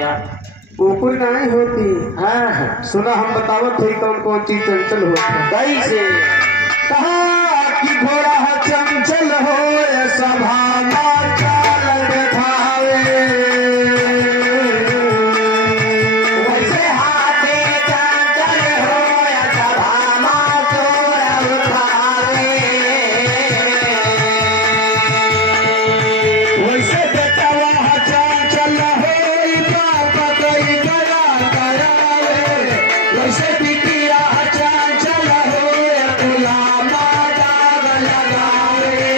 ऊपर नहीं होती। हाँ सुना हम बतावत थे कौन कौन चीज चंचल होती। कैसे कहा कि घोड़ा चंचल हो सभा चाल दिखावे, वैसे हाथे चंचल हो सभा चोर उठावे, वैसे बेटवा चंचल हो वैसे बिटिया चंचल हो गुलामा दाग लगावे,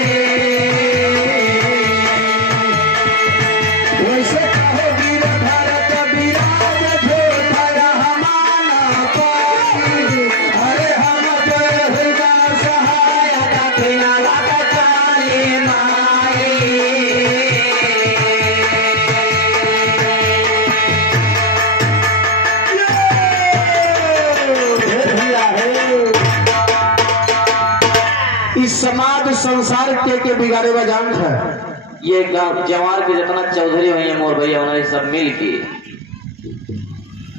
वैसे कहो वीर भरत विराज धोतर हमारा पाई, अरे हम हृदय सहाय दक्षिणा लगा चाली माई। इस समाज संसार के बिगाड़े हुआ जान है। ये गांव जवार के जितना चौधरी भैया मोर भैया उन्होंने सब मिल के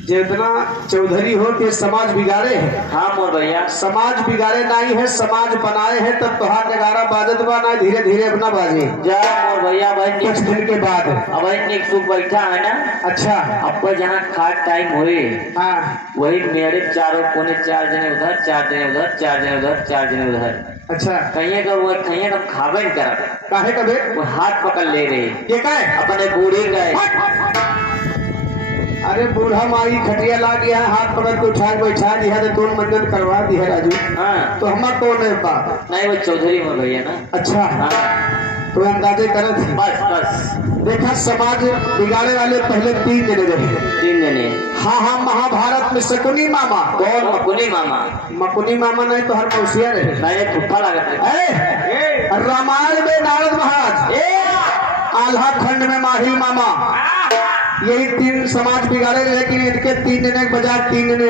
जितना चौधरी हो के समाज बिगाड़े है। हाँ मोर भैया समाज बिगाड़े नहीं है, समाज बनाए हैं। तब तुहार नगारा बाजत बा ना, धीरे धीरे अपना बाजे जा मोर भैया भाई कुछ दिन के बाद। अब एक सुख बैठा है ना। अच्छा अब जहाँ खाट टाइम हुए हाँ वही मेरे चारों कोने 4 जने उधर 4 जने उधर 4 जने उधर 4 जने उधर। अच्छा कहीं का वो कहीं का खावे नहीं करा काहे कबे वो हाथ पकड़ ले रहे ये काय अपने बूढ़ी का। अरे बूढ़ा माई खटिया ला गया हाथ पकड़ के उठा बैठा दिया तो तुम मन्नत करवा दी है राजू। हाँ तो हमारा कौन है बाप? नहीं वो चौधरी मोर भैया ना। अच्छा हाँ तो अंदाजे करत है। बस बस देखा समाज बिगाड़े वाले पहले 3 जने रहे। 3 जने। हाँ हाँ महाभारत में शकुनी मामा। कौन? मकुनी मामा। मकुनी मामा नहीं तो हर मौसिया रहे। नहीं ठुप्पा लगा रामायण में नारद महाराज, आल्हा खंड में माही मामा, यही 3 समाज बिगाड़े, लेकिन इनके 3 जने के बजाय 3 जने